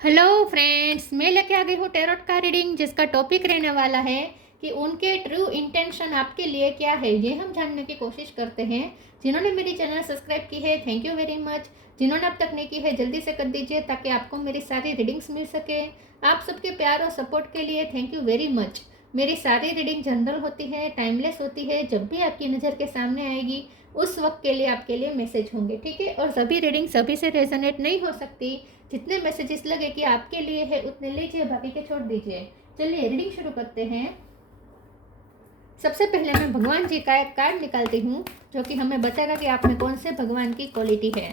Hello friends, मैं लेके आ गई हूँ टैरोट का रीडिंग जिसका टॉपिक रहने वाला है कि उनके ट्रू इंटेंशन आपके लिए क्या है। ये हम जानने की कोशिश करते हैं। जिन्होंने मेरी चैनल सब्सक्राइब की है, थैंक यू वेरी मच। जिन्होंने अब तक नहीं की है, जल्दी से कर दीजिए ताकि आपको मेरी सारी रीडिंग्स मिल सके। आप सबके प्यार और सपोर्ट के लिए थैंक यू वेरी मच। मेरी सारी रीडिंग जनरल होती है, टाइमलेस होती है। जब भी आपकी नज़र के सामने आएगी उस वक्त के लिए आपके लिए मैसेज होंगे, ठीक है। और सभी रीडिंग सभी से रेजोनेट नहीं हो सकती। जितने मैसेजेस लगे कि आपके लिए है उतने लीजिए, बाकी के छोड़ दीजिए। चलिए रीडिंग शुरू करते हैं। सबसे पहले मैं भगवान जी का एक कार्ड निकालती हूँ जो कि हमें बताएगा कि आप में कौन से भगवान की क्वालिटी है।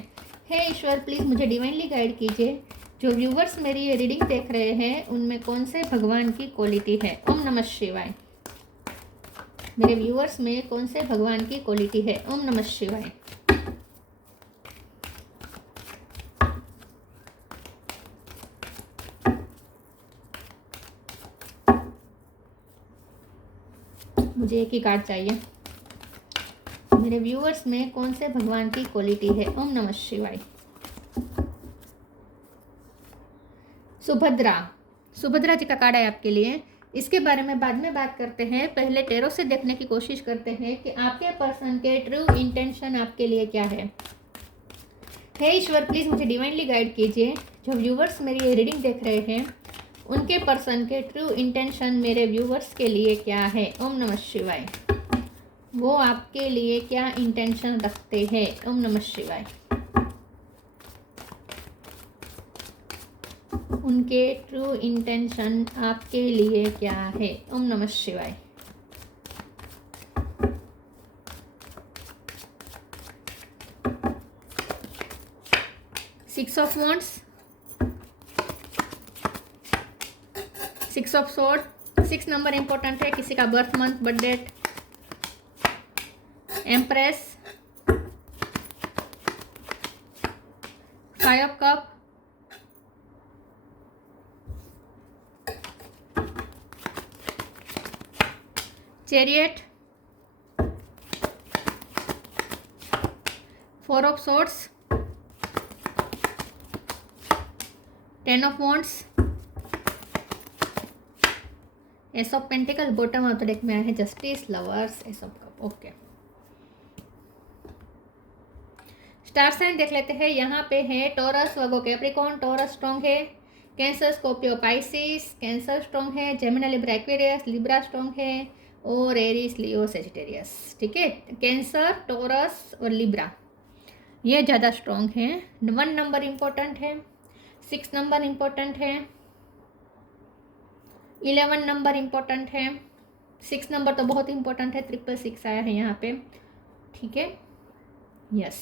हे ईश्वर, प्लीज़ मुझे डिवाइनली गाइड कीजिए। जो व्यूवर्स मेरी ये रीडिंग देख रहे हैं उनमें कौन से भगवान की क्वालिटी है। ओम नमः शिवाय। मेरे व्यूवर्स में कौन से भगवान की क्वालिटी है। ओम नमः शिवाय। मुझे एक ही कार्ड चाहिए। मेरे व्यूअर्स में कौन से भगवान की क्वालिटी है। ओम नमः शिवाय। सुभद्रा। सुभद्रा जी का कार्ड है आपके लिए। इसके बारे में बाद में बात करते हैं। पहले टेरो से देखने की कोशिश करते हैं कि आपके पर्सन के ट्रू इंटेंशन आपके लिए क्या है। हे ईश्वर, प्लीज़ मुझे डिवाइनली गाइड कीजिए। जो व्यूवर्स मेरी ये रीडिंग देख रहे हैं उनके पर्सन के ट्रू इंटेंशन मेरे व्यूवर्स के लिए क्या है। ओम नमः शिवाय। वो आपके लिए क्या इंटेंशन रखते हैं। ओम नमः शिवाय। उनके ट्रू इंटेंशन आपके लिए क्या है। ओम नमः शिवाय। Six of wands, six of sword. 6 number important है। किसी का birth month, birth date. Empress, 5 of cup, chariot, 4 of swords, 10 of wands, ace of pentacle. Bottom of the deck में आया है justice, lovers, ace of cup. Okay, star sign देख लेते हैं। यहाँ पे है Taurus, Virgo, Capricorn. Taurus strong है। Cancer, Scorpio, Pisces. Cancer strong है। Gemini, Libra, Aquarius. Libra strong है। और एरीज, लियो, सेजिटेरियस। ठीक है, कैंसर, टॉरस और लिब्रा ये ज़्यादा स्ट्रॉन्ग है। 1 नंबर इम्पोर्टेंट है। 6 नंबर इम्पोर्टेंट है। 11 नंबर इम्पोर्टेंट है। 6 नंबर तो बहुत इम्पोर्टेंट है। 666 आया है यहाँ पे। ठीक है, यस।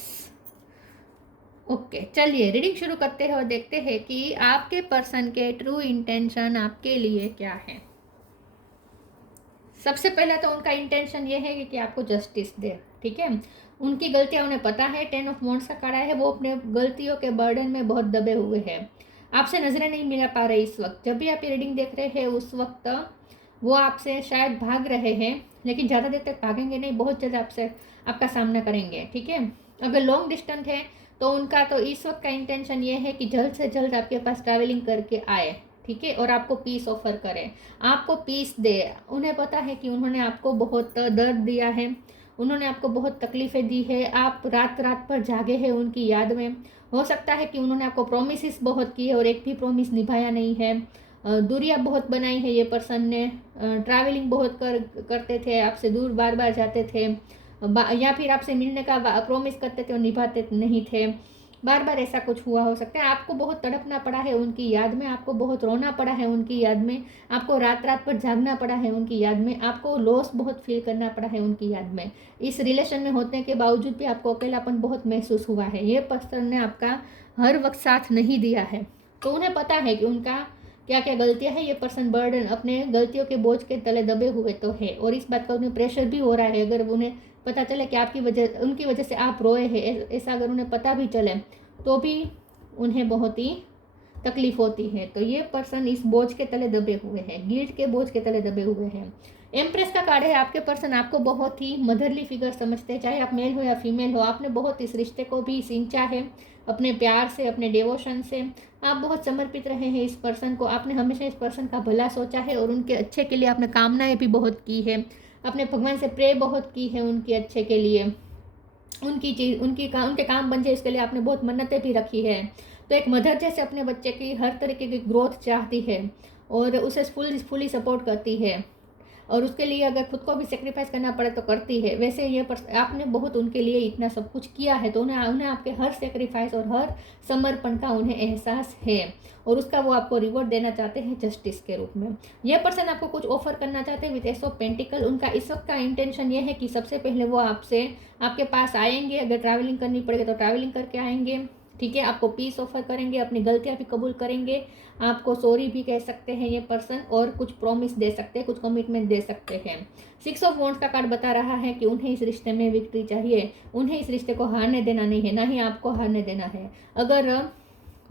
ओके, चलिए रीडिंग शुरू करते हैं और देखते हैं कि आपके पर्सन के ट्रू इंटेंशन आपके लिए क्या है। सबसे पहले तो उनका इंटेंशन ये है कि आपको जस्टिस दे। ठीक है, उनकी गलतियां उन्हें पता है। 10 ऑफ वॉन्ड्स का कार्ड है। वो अपने गलतियों के बर्डन में बहुत दबे हुए हैं। आपसे नजरें नहीं मिला पा रहे इस वक्त। जब भी आप ये रीडिंग देख रहे हैं उस वक्त वो आपसे शायद भाग रहे हैं, लेकिन ज़्यादा देर तक भागेंगे नहीं। बहुत जल्द आपसे आपका सामना करेंगे। ठीक है, अगर लॉन्ग डिस्टेंस है तो उनका तो इस वक्त का इंटेंशन ये है कि जल्द से जल्द आपके पास ट्रैवलिंग करके आए। ठीक है, और आपको पीस ऑफर करें, आपको पीस दे। उन्हें पता है कि उन्होंने आपको बहुत दर्द दिया है, उन्होंने आपको बहुत तकलीफ़ें दी है। आप रात रात पर जागे हैं उनकी याद में। हो सकता है कि उन्होंने आपको प्रोमिस बहुत किए और एक भी प्रोमिस निभाया नहीं है। दूरियां बहुत बनाई है ये पर्सन ने। ट्रैवलिंग बहुत करते थे, आपसे दूर बार बार जाते थे, या फिर आपसे मिलने का प्रोमिस करते थे और निभाते नहीं थे। बार बार ऐसा कुछ हुआ हो सकता है। आपको बहुत तड़पना पड़ा है उनकी याद में, आपको बहुत रोना पड़ा है उनकी याद में, आपको रात रात पर जागना पड़ा है उनकी याद में, आपको लॉस बहुत फील करना पड़ा है उनकी याद में। इस रिलेशन में होने के बावजूद भी आपको अकेलापन बहुत महसूस हुआ है। ये पर्सन ने आपका हर वक्त साथ नहीं दिया है, तो उन्हें पता है कि उनका क्या क्या गलतियां हैं। ये पर्सन बर्डन अपने गलतियों के बोझ के तले दबे हुए तो है, और इस बात का उन्हें प्रेशर भी हो रहा है। अगर उन्हें पता चले कि आपकी वजह, उनकी वजह से आप रोए हैं, ऐसा अगर उन्हें पता भी चले तो भी उन्हें बहुत ही तकलीफ होती है। तो ये पर्सन इस बोझ के तले दबे हुए हैं, गिल्ट के बोझ के तले दबे हुए हैं। एम्प्रेस का कार्ड है। आपके पर्सन आपको बहुत ही मदरली फिगर समझते हैं, चाहे आप मेल हो या फीमेल हो। आपने बहुत इस रिश्ते को भी सींचा है, अपने प्यार से, अपने डिवोशन से आप बहुत समर्पित रहे हैं इस पर्सन को। आपने हमेशा इस पर्सन का भला सोचा है और उनके अच्छे के लिए आपने कामनाएं भी बहुत की है। आपने भगवान से प्रे बहुत की है उनके अच्छे के लिए, उनके काम बन जाए इसके लिए आपने बहुत मन्नतें भी रखी है। तो एक मदर जैसे अपने बच्चे की हर तरीके की ग्रोथ चाहती है और उसे फुली सपोर्ट करती है, और उसके लिए अगर खुद को भी सेक्रीफाइस करना पड़े तो करती है। वैसे ये आपने बहुत उनके लिए इतना सब कुछ किया है, तो उन्हें आपके हर सेक्रीफाइस और हर समर्पण का उन्हें एहसास है, और उसका वो आपको रिवॉर्ड देना चाहते हैं जस्टिस के रूप में। यह पर्सन आपको कुछ ऑफर करना चाहते हैं विद एस ऑफ पेंटिकल। उनका इस वक्त का इंटेंशन ये है कि सबसे पहले वो आपके पास आएंगे, अगर ट्रैवलिंग करनी पड़ेगी तो ट्रैवलिंग करके आएंगे, ठीक है। आपको पीस ऑफर करेंगे, अपनी गलतियां भी कबूल करेंगे, आपको सॉरी भी कह सकते हैं ये पर्सन, और कुछ प्रॉमिस दे सकते हैं, कुछ कमिटमेंट दे सकते हैं। 6 ऑफ वॉन्ड्स का कार्ड बता रहा है कि उन्हें इस रिश्ते में विक्ट्री चाहिए, उन्हें इस रिश्ते को हारने देना नहीं है, ना ही आपको हारने देना है। अगर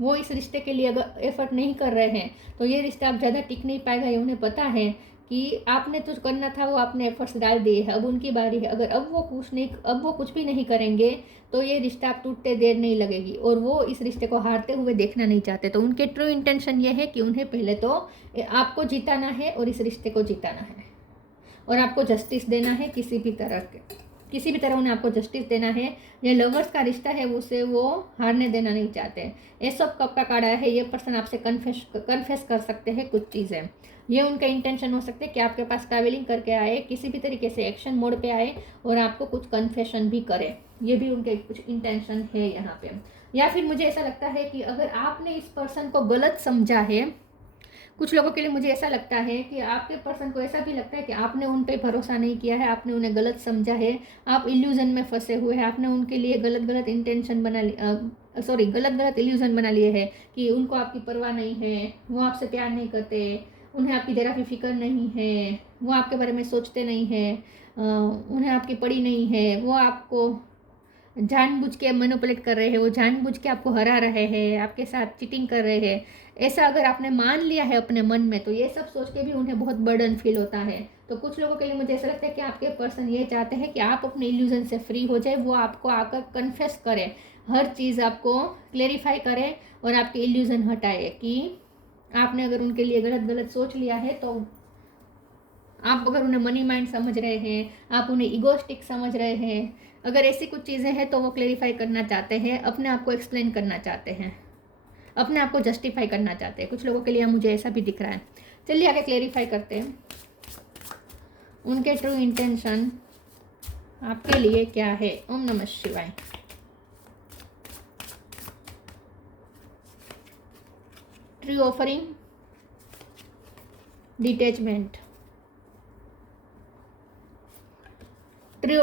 वो इस रिश्ते के लिए अगर एफर्ट नहीं कर रहे हैं तो ये रिश्ता आप ज़्यादा टिक नहीं पाएगा। ये उन्हें पता है कि आपने तो करना था, वो आपने एफर्ट्स डाल दिए हैं, अब उनकी बारी है। अगर अब वो कुछ भी नहीं करेंगे तो ये रिश्ता आप टूटते देर नहीं लगेगी, और वो इस रिश्ते को हारते हुए देखना नहीं चाहते। तो उनके ट्रू इंटेंशन ये है कि उन्हें पहले तो आपको जिताना है और इस रिश्ते को जिताना है, और आपको जस्टिस देना है किसी भी तरह उन्हें आपको जस्टिस देना है। ये लवर्स का रिश्ता है, उसे वो हारने देना नहीं चाहते। एस ऑफ कप का कार्ड आया है, ये पर्सन आपसे कन्फेस कर सकते हैं कुछ चीज़ें। ये उनका इंटेंशन हो सकते हैं कि आपके पास ट्रैवलिंग करके आए, किसी भी तरीके से एक्शन मोड पे आए और आपको कुछ कन्फेशन भी करे। ये भी उनके कुछ इंटेंशन है यहाँ पे। या फिर मुझे ऐसा लगता है कि अगर आपने इस पर्सन को गलत समझा है, कुछ लोगों के लिए मुझे ऐसा लगता है कि आपके पर्सन को ऐसा भी लगता है कि आपने उन पर भरोसा नहीं किया है, आपने उन्हें गलत समझा है, आप इल्यूजन में फंसे हुए हैं, आपने उनके लिए गलत इंटेंशन गलत इल्यूजन बना लिए है कि उनको आपकी परवाह नहीं है, वो आपसे प्यार नहीं करते, उन्हें आपकी जरा भी फिक्र नहीं है, वो आपके बारे में सोचते नहीं है, उन्हें आपकी पड़ी नहीं है, वो आपको जानबूझ के मैनिपुलेट कर रहे हैं, वो जानबूझ के आपको हरा रहे हैं, आपके साथ चीटिंग कर रहे हैं। ऐसा अगर आपने मान लिया है अपने मन में तो ये सब सोच के भी उन्हें बहुत बर्डन फील होता है। तो कुछ लोगों के लिए मुझे ऐसा लगता है कि आपके पर्सन ये चाहते हैं कि आप अपने इल्यूजन से फ्री हो जाए, वो आपको आकर कन्फेस करे, हर चीज़ आपको क्लेरिफाई करे और आपके इल्यूजन हटाए कि आपने अगर उनके लिए गलत सोच लिया है। तो आप अगर उन्हें मनी माइंड समझ रहे हैं, आप उन्हें इगोस्टिक समझ रहे हैं, अगर ऐसी कुछ चीज़ें हैं तो वो क्लेरिफाई करना चाहते हैं, अपने आप को एक्सप्लेन करना चाहते हैं, अपने आप को जस्टिफाई करना चाहते हैं। कुछ लोगों के लिए मुझे ऐसा भी दिख रहा है। चलिए आगे क्लेरिफाई करते हैं उनके ट्रू इंटेंशन आपके लिए क्या है। ओम नमः शिवाय। True offering, detachment, true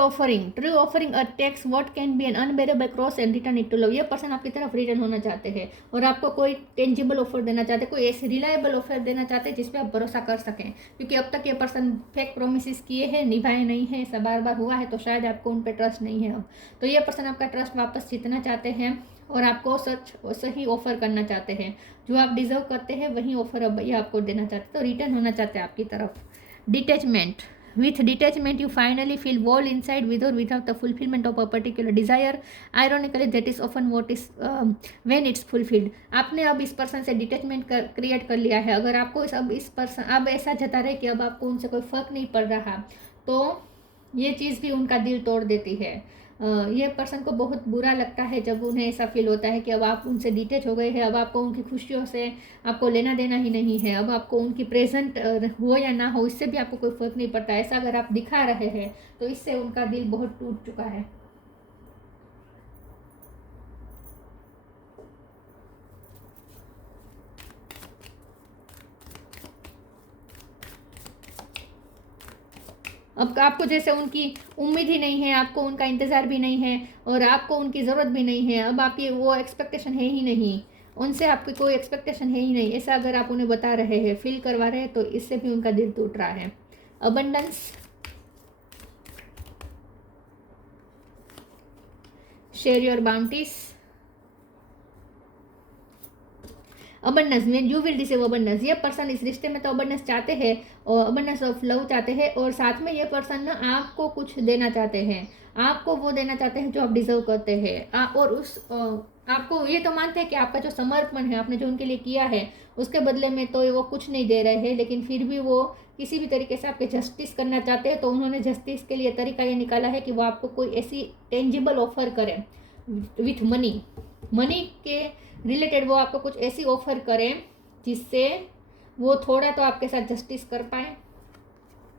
offering attacks what can be an unbearable cross and return it to love. ये पर्सन आपकी तरफ रिटर्न होना चाहते हैं और आपको कोई टेंजिबल ऑफर देना चाहते हैं, कोई ऐसे रिलायबल ऑफर देना चाहते हैं जिस पे आप भरोसा कर सकें, क्योंकि अब तक ये पर्सन फेक प्रोमिस किए हैं, निभाए नहीं है, ऐसा बार बार हुआ है, तो शायद आपको उन पर ट्रस्ट नहीं है। अब तो ये पर्सन आपका ट्रस्ट वापस जीतना चाहते हैं और आपको सही ऑफर करना चाहते हैं, जो आप डिजर्व करते हैं वही ऑफर अब ये आपको देना चाहते हैं, तो रिटर्न होना चाहते हैं आपकी तरफ। Detachment, with detachment you finally feel whole inside with or without the fulfillment of a particular desire. Ironically that is often what is when it's fulfilled. आपने अब इस पर्सन से डिटैचमेंट क्रिएट कर लिया है। अगर आपको इस पर्सन अब ऐसा जता रहे कि अब आपको उनसे कोई फर्क नहीं पड़ रहा, तो ये चीज़ भी उनका दिल तोड़ देती है। ये पर्सन को बहुत बुरा लगता है जब उन्हें ऐसा फील होता है कि अब आप उनसे डिटैच हो गए हैं, अब आपको उनकी खुशियों से आपको लेना देना ही नहीं है, अब आपको उनकी प्रेजेंट हो या ना हो इससे भी आपको कोई फर्क नहीं पड़ता। ऐसा अगर आप दिखा रहे हैं तो इससे उनका दिल बहुत टूट चुका है। अब आपको जैसे उनकी उम्मीद ही नहीं है, आपको उनका इंतज़ार भी नहीं है और आपको उनकी ज़रूरत भी नहीं है, अब आपकी वो एक्सपेक्टेशन है ही नहीं, उनसे आपकी कोई एक्सपेक्टेशन है ही नहीं, ऐसा अगर आप उन्हें बता रहे हैं, फील करवा रहे हैं, तो इससे भी उनका दिल टूट रहा है। Abundance, share your bounties, abundance में यू विल रिसीव अबंडेंस। ये पर्सन इस रिश्ते में तो अबंडेंस चाहते हैं और अबंडेंस ऑफ लव चाहते हैं, और साथ में ये पर्सन ना आपको कुछ देना चाहते हैं, आपको वो देना चाहते हैं जो आप डिजर्व करते हैं, और आपको ये तो मानते हैं कि आपका जो समर्पण है, आपने जो उनके लिए किया है, उसके बदले में तो वो कुछ नहीं दे रहे हैं, लेकिन फिर भी वो किसी भी तरीके से आपके जस्टिस करना चाहते हैं। तो उन्होंने जस्टिस के लिए तरीका ये निकाला है कि वो आपको कोई ऐसी टेंजिबल ऑफर करें विथ मनी, मनी के रिलेटेड वो आपको कुछ ऐसी ऑफर करें जिससे वो थोड़ा तो आपके साथ जस्टिस कर पाए,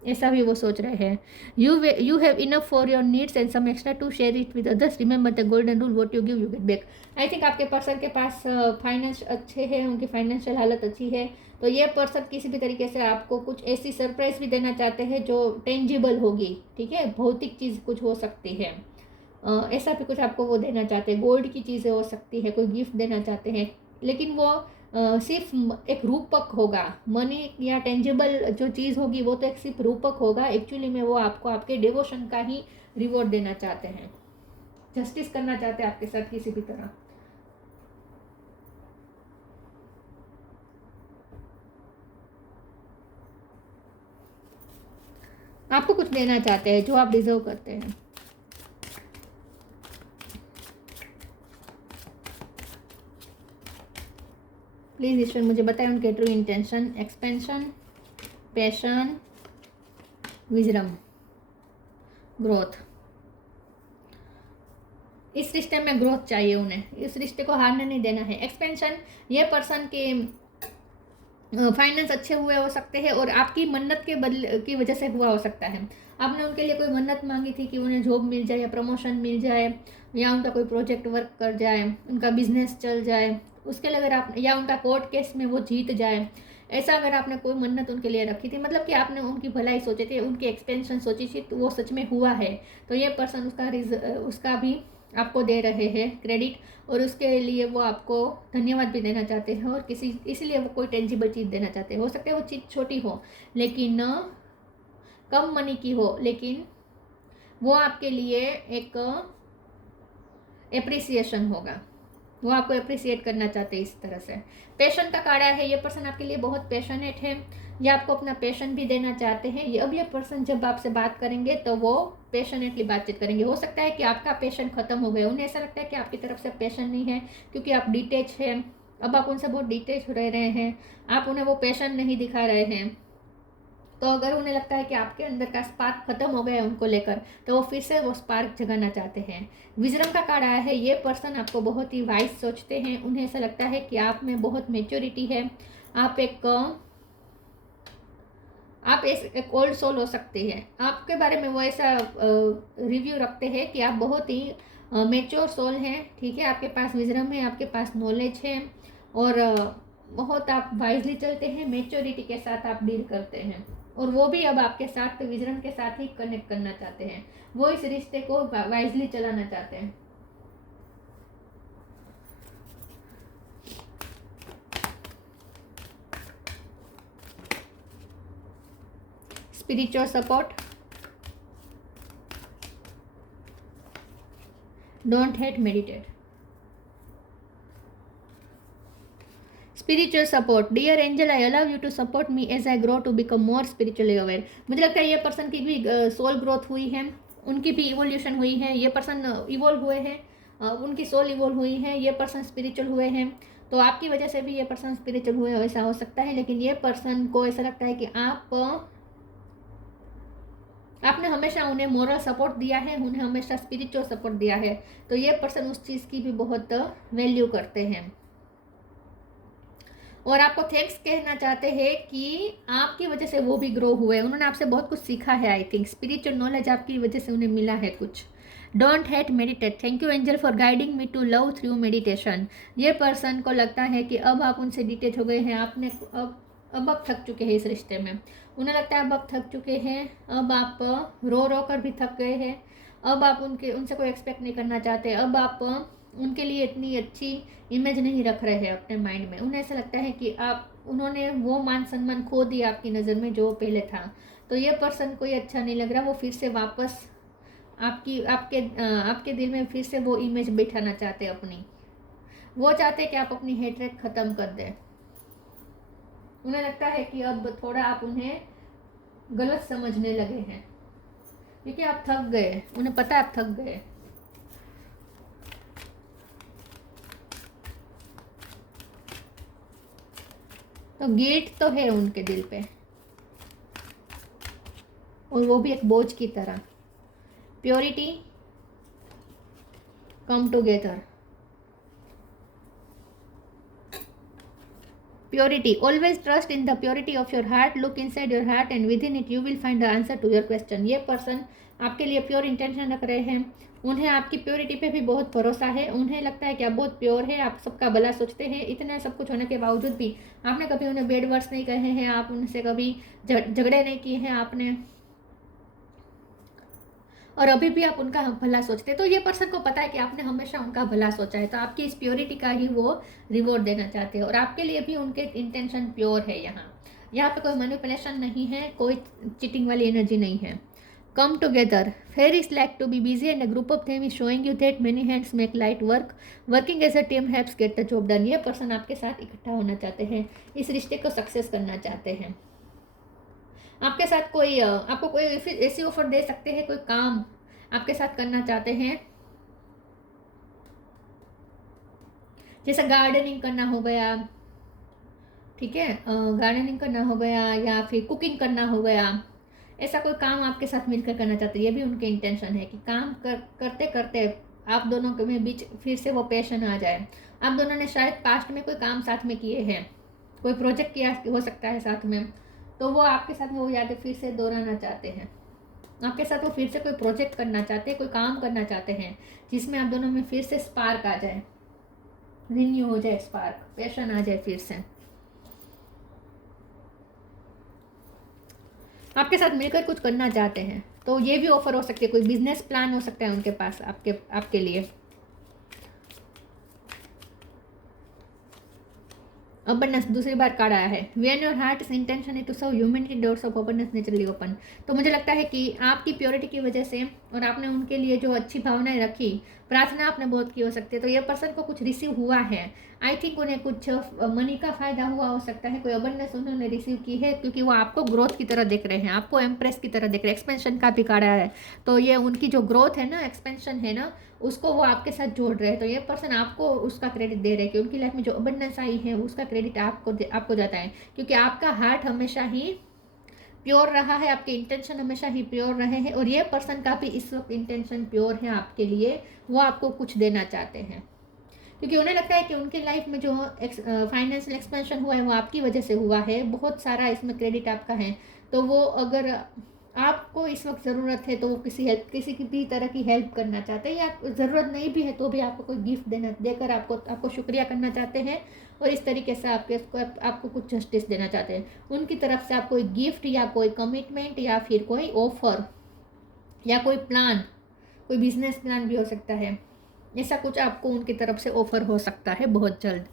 ऐसा भी वो सोच रहे हैं। You have enough for your needs and some extra to share it with others, remember the golden rule, what you give you get back. I think आपके पर्सन के पास फाइनेंस अच्छे हैं, उनकी फाइनेंशियल हालत अच्छी है, तो ये पर्सन किसी भी तरीके से आपको कुछ ऐसी सरप्राइज भी देना चाहते हैं जो टेंजिबल होगी, ठीक है, भौतिक चीज़ कुछ हो सकती है, ऐसा भी कुछ आपको वो देना चाहते हैं, गोल्ड की चीज़ें हो सकती है, कोई गिफ्ट देना चाहते हैं, लेकिन वो सिर्फ एक रूपक होगा, मनी या टेंजिबल जो चीज़ होगी वो तो एक सिर्फ रूपक होगा, एक्चुअली में वो आपको आपके डिवोशन का ही रिवॉर्ड देना चाहते हैं, जस्टिस करना चाहते हैं आपके साथ किसी भी तरह। आपको कुछ देना चाहते हैं जो आप डिजर्व करते हैं। प्लीज़ ईश्वर मुझे बताएं उनके true intention, expansion, passion, wisdom, growth. इस रिश्ते में ग्रोथ चाहिए उन्हें, इस रिश्ते को हारने नहीं देना है। एक्सपेंशन, ये पर्सन के फाइनेंस अच्छे हुए हो सकते हैं और आपकी मन्नत के बदले की वजह से हुआ हो सकता है। आपने उनके लिए कोई मन्नत मांगी थी कि उन्हें जॉब मिल जाए या प्रमोशन मिल जाए या उनका कोई प्रोजेक्ट वर्क कर जाए, उनका बिजनेस चल जाए, उसके लिए अगर आप, या उनका कोर्ट केस में वो जीत जाए, ऐसा अगर आपने कोई मन्नत उनके लिए रखी थी, मतलब कि आपने उनकी भलाई सोची थी, उनकी एक्सपेंशन सोची थी, तो वो सच में हुआ है, तो ये पर्सन उसका भी आपको दे रहे हैं क्रेडिट, और उसके लिए वो आपको धन्यवाद भी देना चाहते हैं, और इसलिए वो कोई टेंजिबल चीज़ देना चाहते हैं। हो सकता है वो चीज़ छोटी हो, लेकिन कम मनी की हो, लेकिन वो आपके लिए एक एप्रिसिएशन होगा, वो आपको अप्रिसिएट करना चाहते हैं इस तरह से। पैशन का कार्ड है, ये पर्सन आपके लिए बहुत पैशनेट है, ये आपको अपना पैशन भी देना चाहते हैं। अब ये पर्सन जब आपसे बात करेंगे तो वो पैशनेटली बातचीत करेंगे। हो सकता है कि आपका पैशन खत्म हो गया, उन्हें ऐसा लगता है कि आपकी तरफ से पैशन नहीं है क्योंकि आप डिटेच हैं, अब आप उनसे बहुत डिटेच रह रहे हैं, आप उन्हें वो पैशन नहीं दिखा रहे हैं। तो अगर उन्हें लगता है कि आपके अंदर का स्पार्क खत्म हो गया है उनको लेकर, तो वो फिर से वो स्पार्क जगाना चाहते हैं। विजडम का कार्ड आया है, ये पर्सन आपको बहुत ही वाइज सोचते हैं, उन्हें ऐसा लगता है कि आप में बहुत मेच्योरिटी है, आप एक ओल्ड सोल हो सकते हैं, आपके बारे में वो ऐसा रिव्यू रखते हैं कि आप बहुत ही मेच्योर सोल हैं, ठीक है, आपके पास विजडम है, आपके पास नॉलेज है, और बहुत आप वाइजली चलते हैं, मेच्योरिटी के साथ आप डील करते हैं, और वो भी अब आपके साथ विजडम के साथ ही कनेक्ट करना चाहते हैं, वो इस रिश्ते को वाइजली चलाना चाहते हैं। Spiritual support, don't hate, meditate. Spiritual support, dear angel I allow you to support me as I grow to become more spiritually aware. मुझे लगता है ये पर्सन की भी सोल ग्रोथ हुई है, उनकी भी इवोल्यूशन हुई है, ये पर्सन इवोल्व हुए हैं, उनकी सोल इवोल्व हुई है, ये पर्सन स्पिरिचुअल हुए हैं, तो आपकी वजह से भी ये पर्सन स्पिरिचुअल हुए, ऐसा हो सकता है। लेकिन ये पर्सन को ऐसा लगता है कि आपने हमेशा उन्हें मोरल सपोर्ट दिया है, उन्हें हमेशा स्पिरिचुअल सपोर्ट दिया है, तो ये पर्सन उस चीज़ की भी बहुत वैल्यू करते हैं, और आपको थैंक्स कहना चाहते हैं कि आपकी वजह से वो भी ग्रो हुए, उन्होंने आपसे बहुत कुछ सीखा है। आई थिंक स्पिरिचुअल नॉलेज आपकी वजह से उन्हें मिला है कुछ। Don't hate, meditate. Thank you angel for guiding me to love through meditation. ये पर्सन को लगता है कि अब आप उनसे डिटेच हो गए हैं, आपने अब आप थक चुके हैं इस रिश्ते में, उन्हें लगता है अब आप थक चुके हैं, अब आप रो रो कर भी थक गए हैं, अब आप उनसे कोई एक्सपेक्ट नहीं करना चाहते, अब आप उनके लिए इतनी अच्छी इमेज नहीं रख रहे हैं अपने माइंड में। उन्हें ऐसा लगता है कि उन्होंने वो मान सम्मान खो दिया आपकी नज़र में जो पहले था, तो ये पर्सन को ये अच्छा नहीं लग रहा, वो फिर से वापस आपके दिल में फिर से वो इमेज बैठाना चाहते हैं अपनी, वो चाहते हैं कि आप अपनी हेट्रेड ख़त्म कर दें। उन्हें लगता है कि अब थोड़ा आप उन्हें गलत समझने लगे हैं क्योंकि आप थक गए, उन्हें पता है आप थक गए। तो गिल्ट तो है उनके दिल पे, और वो भी एक बोझ की तरह। Purity, come together. Purity, always trust in the purity of your heart, look inside your heart and within it you will find the answer to your question. ये पर्सन आपके लिए प्योर इंटेंशन रख रहे हैं, उन्हें आपकी purity पे भी बहुत भरोसा है, उन्हें लगता है कि आप बहुत प्योर है, आप सबका भला सोचते हैं। इतना सब कुछ होने के बावजूद भी आपने कभी उन्हें बैड वर्ड्स नहीं कहे हैं, आप उनसे कभी झगड़े नहीं किए हैं आपने, और अभी भी आप उनका भला सोचते हैं। तो ये पर्सन को पता है कि आपने हमेशा उनका भला सोचा है, तो आपकी इस प्योरिटी का ही वो रिवॉर्ड देना चाहते हैं, और आपके लिए भी उनके इंटेंशन प्योर है। यहाँ पे कोई मैनिपुलेशन नहीं है, कोई चीटिंग वाली एनर्जी नहीं है। Come together, fairies like to be busy and a group of them is showing you that many hands make light work, working as a team helps get the job done। ये person आपके साथ इकट्ठा होना चाहते हैं, इस रिश्ते को सक्सेस करना चाहते हैं। आपके साथ कोई आपको कोई ऐसी ऑफर दे सकते हैं, कोई काम आपके साथ करना चाहते हैं, जैसे गार्डनिंग करना हो गया, ठीक है, गार्डनिंग करना हो गया या फिर कुकिंग करना हो गया, ऐसा कोई काम आपके साथ मिलकर करना चाहते हैं। ये भी उनके इंटेंशन है कि काम करते करते आप दोनों के बीच फिर से वो पैशन आ जाए। आप दोनों ने शायद पास्ट में कोई काम साथ में किए हैं, कोई प्रोजेक्ट किया हो सकता है साथ में, तो वो आपके साथ वो यादें फिर से दोहराना चाहते हैं, आपके साथ वो फिर से कोई प्रोजेक्ट करना चाहते हैं, कोई काम करना चाहते हैं जिसमें आप दोनों में फिर से स्पार्क आ जाए, रिन्यू हो जाए, स्पार्क पैशन आ जाए फिर से। आपके साथ मिलकर कुछ करना चाहते हैं, तो ये भी ऑफर हो सकती है, कोई बिजनेस प्लान हो सकता है उनके पास आपके लिए। अबंडेंस दूसरी बार कार्ड आया है, when your heart is intention है to serve humanity, doors of abundance naturally open. तो मुझे लगता है कि आपकी प्योरिटी की वजह से और आपने उनके लिए जो अच्छी भावनाएं रखी, प्रार्थना आपने बहुत की हो सकती है, तो ये पर्सन को कुछ रिसीव हुआ है। आई थिंक उन्हें कुछ मनी का फायदा हुआ हो सकता है, कोई अबंडेंस उन्होंने रिसीव की है, क्योंकि वो आपको ग्रोथ की तरह देख रहे हैं, आपको एम्प्रेस की तरह देख रहे हैं। एक्सपेंशन का भी कार्ड आया है, तो ये उनकी जो ग्रोथ है ना, एक्सपेंशन है ना, उसको वो आपके साथ जोड़ रहे हैं। तो ये पर्सन आपको उसका क्रेडिट दे रहे हैं कि उनकी लाइफ में जो अबंडेंस आई है उसका क्रेडिट आपको जाता है, क्योंकि आपका हार्ट हमेशा ही प्योर रहा है, आपके इंटेंशन हमेशा ही प्योर रहे हैं, और ये पर्सन का भी इस वक्त इंटेंशन प्योर है आपके लिए। वो आपको कुछ देना चाहते हैं, क्योंकि उन्हें लगता है कि उनकी लाइफ में जो फाइनेंशियल एक्सपेंशन हुआ है वो आपकी वजह से हुआ है, बहुत सारा इसमें क्रेडिट आपका है। तो वो अगर आपको इस वक्त ज़रूरत है तो वो किसी की भी तरह की हेल्प करना चाहते हैं, या ज़रूरत नहीं भी है तो भी आपको कोई गिफ्ट देकर आपको शुक्रिया करना चाहते हैं, और इस तरीके से आपको कुछ जस्टिस देना चाहते हैं। उनकी तरफ से आप कोई गिफ्ट या कोई कमिटमेंट या फिर कोई ऑफर या कोई प्लान, कोई बिजनेस प्लान भी हो सकता है, ऐसा कुछ आपको उनकी तरफ से ऑफर हो सकता है बहुत जल्द।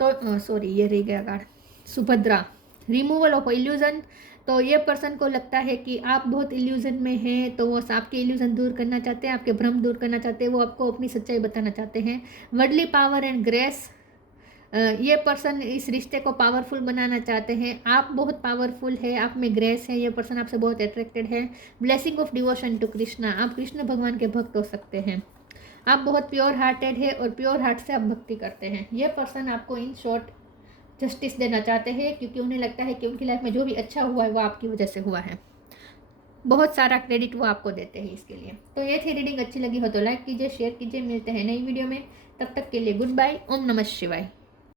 तो सॉरी, ये रह गया card Subhadra, removal of illusion. तो ये पर्सन को लगता है कि आप बहुत इल्यूजन में हैं, तो वो आपके इल्यूजन दूर करना चाहते हैं, आपके भ्रम दूर करना चाहते हैं, वो आपको अपनी सच्चाई बताना चाहते हैं। वर्डली पावर एंड ग्रेस, ये पर्सन इस रिश्ते को पावरफुल बनाना चाहते हैं। आप बहुत पावरफुल है, आप में ग्रेस है, ये पर्सन आपसे बहुत अट्रैक्टेड है। Blessing of devotion to Krishna, आप कृष्ण भगवान के भक्त हो सकते हैं। आप बहुत प्योर हार्टेड है और प्योर हार्ट से आप भक्ति करते हैं। ये पर्सन आपको इन शॉर्ट जस्टिस देना चाहते हैं, क्योंकि उन्हें लगता है कि उनकी लाइफ में जो भी अच्छा हुआ है वो आपकी वजह से हुआ है, बहुत सारा क्रेडिट वो आपको देते हैं इसके लिए। तो ये थी रीडिंग, अच्छी लगी हो तो लाइक कीजिए, शेयर कीजिए, मिलते हैं नई वीडियो में, तब तक के लिए गुड बाय, ओम नमः शिवाय।